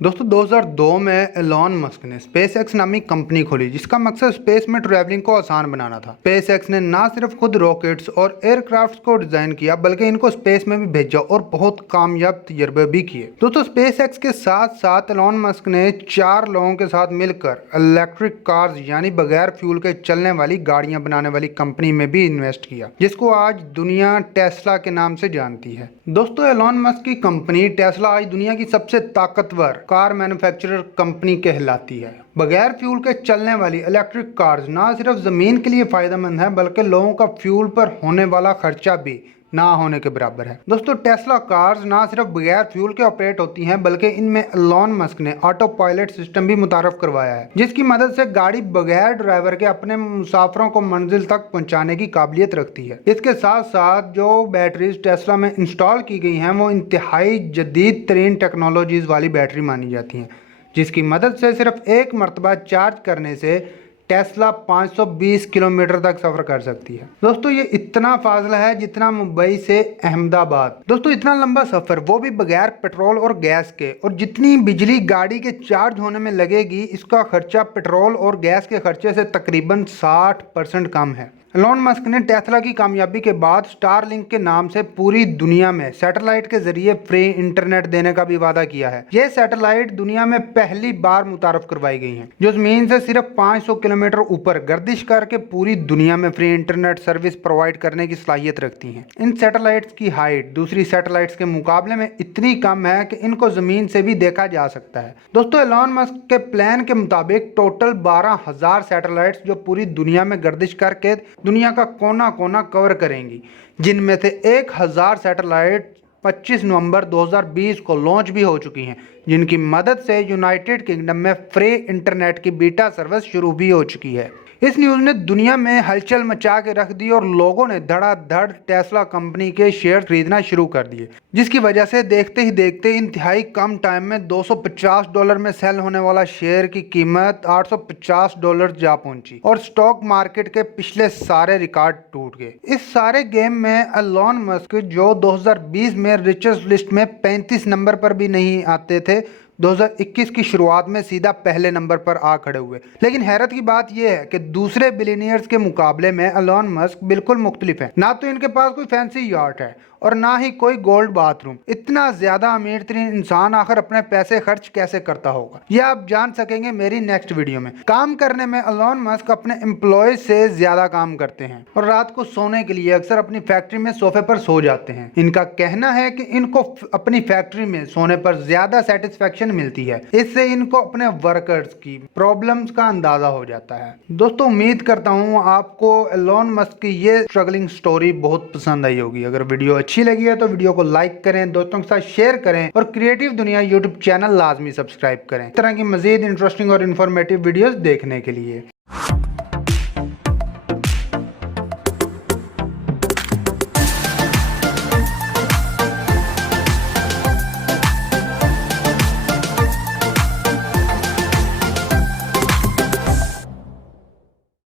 दोस्तों 2002 में Elon Musk ने स्पेस एक्स नामी कंपनी खोली जिसका मकसद स्पेस में ट्रैवलिंग को आसान बनाना था। स्पेस एक्स ने ना सिर्फ खुद रॉकेट्स और एयरक्राफ्ट्स को डिजाइन किया बल्कि इनको स्पेस में भी भेजा और बहुत कामयाब तजर्बे भी किए। दोस्तों स्पेस एक्स के साथ साथ एलॉन मस्क ने 4 लोगों के साथ मिलकर इलेक्ट्रिक कार्स यानी बगैर फ्यूल के चलने वाली गाड़ियां बनाने वाली कंपनी में भी इन्वेस्ट किया जिसको आज दुनिया टेस्ला के नाम से जानती है। दोस्तों एलॉन मस्क की कंपनी टेस्ला आज दुनिया की सबसे ताकतवर कार मैन्युफैक्चरर कंपनी कहलाती है। बगैर फ्यूल के चलने वाली इलेक्ट्रिक कार्स ना सिर्फ ज़मीन के लिए फ़ायदेमंद है बल्कि लोगों का फ्यूल पर होने वाला खर्चा भी ना होने के बराबर है। दोस्तों टेस्ला कार्स ना सिर्फ बगैर फ्यूल के ऑपरेट होती हैं बल्कि इनमें एलॉन मस्क ने ऑटो पायलट सिस्टम भी मुतारफ करवाया है जिसकी मदद से गाड़ी बगैर ड्राइवर के अपने मुसाफरों को मंजिल तक पहुंचाने की काबिलियत रखती है। इसके साथ साथ जो बैटरीज टेस्ला में इंस्टॉल की गई हैं वो इंतहाई जदीद तरीन टेक्नोलॉजीज वाली बैटरी मानी जाती हैं जिसकी मदद से सिर्फ एक मरतबा चार्ज करने से टेस्ला 520 किलोमीटर तक सफर कर सकती है। दोस्तों ये इतना फासला है जितना मुंबई से अहमदाबाद। दोस्तों इतना लंबा सफर वो भी बगैर पेट्रोल और गैस के, और जितनी बिजली गाड़ी के चार्ज होने में लगेगी इसका खर्चा पेट्रोल और गैस के खर्चे से तकरीबन 60% कम है। एलॉन मस्क ने टेस्ला की कामयाबी के बाद स्टारलिंक के नाम से पूरी दुनिया में सैटेलाइट के जरिए फ्री इंटरनेट देने का भी वादा किया है। ये सैटेलाइट दुनिया में पहली बार मुतारफ करवाई गई हैं जो जमीन से सिर्फ 500 किलोमीटर ऊपर गर्दिश करके पूरी दुनिया में फ्री इंटरनेट सर्विस प्रोवाइड करने की सलाहियत रखती हैं। इन सैटेलाइट्स की हाइट दूसरी सैटेलाइट्स के मुकाबले में इतनी कम है कि इनको जमीन से भी देखा जा सकता है। दोस्तों एलॉन मस्क के प्लान के मुताबिक टोटल 12,000 सैटेलाइट्स जो पूरी दुनिया में गर्दिश करके दुनिया का कोना कोना कवर करेंगी, जिनमें से 1,000 सैटेलाइट 25 नवंबर 2020 को लॉन्च भी हो चुकी हैं जिनकी मदद से यूनाइटेड किंगडम में फ्री इंटरनेट की बीटा सर्विस शुरू भी हो चुकी है। इस न्यूज़ ने दुनिया में हलचल मचा के रख दी और लोगों ने धड़ाधड़ टेस्ला कंपनी के शेयर खरीदना शुरू कर दिए जिसकी वजह से देखते ही देखते इंतहाई कम टाइम में $250 में सेल होने वाला शेयर की कीमत $850 जा पहुंची और स्टॉक मार्केट के पिछले सारे रिकॉर्ड टूट गए। इस सारे गेम में एलॉन मस्क जो 2020 में रिचेस्ट लिस्ट में 35 नंबर पर भी नहीं आते थे 2021 की शुरुआत में सीधा पहले नंबर पर आ खड़े हुए। लेकिन हैरत की बात यह है कि दूसरे बिलियनियर्स के मुकाबले में एलॉन मस्क बिल्कुल मुख्तलिफ है। ना तो इनके पास कोई फैंसी यार्ट है और ना ही कोई गोल्ड बाथरूम। इतना ज्यादा अमीर तरीन इंसान आखिर अपने पैसे खर्च कैसे करता होगा ये आप जान सकेंगे मेरी नेक्स्ट वीडियो में। काम करने में एलॉन मस्क अपने एम्प्लॉय से ज्यादा काम करते हैं और रात को सोने के लिए अक्सर अपनी फैक्ट्री में सोफे पर सो जाते हैं। इनका कहना है कि इनको अपनी फैक्ट्री में सोने पर ज्यादा सेटिस्फेक्शन मिलती है, इससे इनको अपने वर्कर्स की प्रॉब्लम्स का अंदाजा हो जाता है। दोस्तों उम्मीद करता हूँ आपको एलॉन मस्क की ये स्ट्रगलिंग स्टोरी बहुत पसंद आई होगी। अगर वीडियो अच्छी लगी है तो वीडियो को लाइक करें, दोस्तों के साथ शेयर करें और क्रिएटिव दुनिया यूट्यूब चैनल लाजमी सब्सक्राइब करें इस तरह की मजीद इंटरेस्टिंग और इन्फॉर्मेटिव वीडियोस देखने के लिए।